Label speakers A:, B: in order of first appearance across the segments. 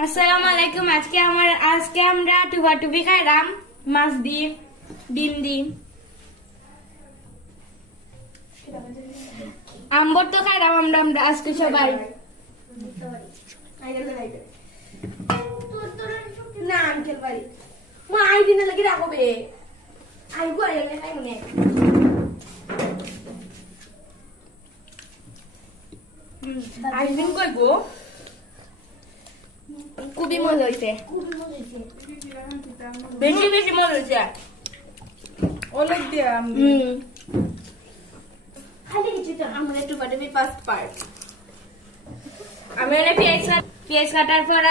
A: আসসালামু আলাইকুম আজকে আমার আজকে আমরা টুবা টুবি খাইলাম মাছ দিয়ে ডিম দিয়ে। আম্বর তো খাইলাম আমরা আমরা আজকে সবাই।
B: না আঙ্কেল বাড়ি মা আইডি না লাগি রাখো বে। আইবো আইলে খাই মনে
A: আইসিন কই গো?
B: খুবই মজা হইছে।
A: বেশি বেশি মনে হচ্ছে
C: অনেক দিয়া আমি।
B: খালি কিছু তো আমরা একটু বাটে ফার্স্ট পার্ট
A: আমি এনে পেঁয়াজ পেঁয়াজ কাটার পর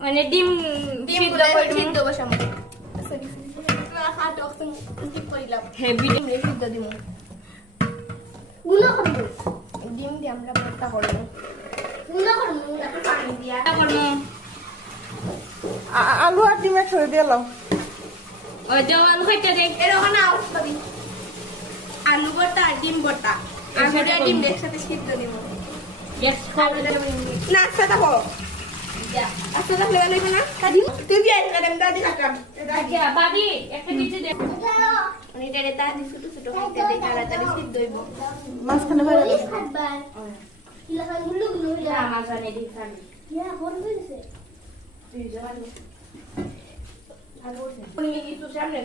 A: মানে ডিম
B: ডিমগুলো
A: সিদ্ধ
B: বসাম সরি ডিপ করিলাম
A: হেভি
B: ডিম সিদ্ধ দিমু গুলো করব। ডিম দিয়ে আমরা ভর্তা করব। গুলো করব একটু পানি দিয়া।
C: আলু আর ডিম একসাথে দিয়ে লাও।
A: ওই যে আলু খাইতে দেখ
B: এরকম না আলু ভর্তা আর ডিম ভর্তা। আলু আর ডিম। একসাথে সিদ্ধ দিমু না আচ্ছা দেখো আচ্ছা দেখলে না? তুই দিয়ে কাদেম দাদি কাটাম
A: একটা কিছু দে।
B: মানে এটা দি ছোট ছোট হইতে দেই তাড়াতাড়ি সিদ্ধ হইব।
C: মাঝখানে বাইরে দাও।
A: আমার জানে দি খাবি।
B: উনি কিছু সামনে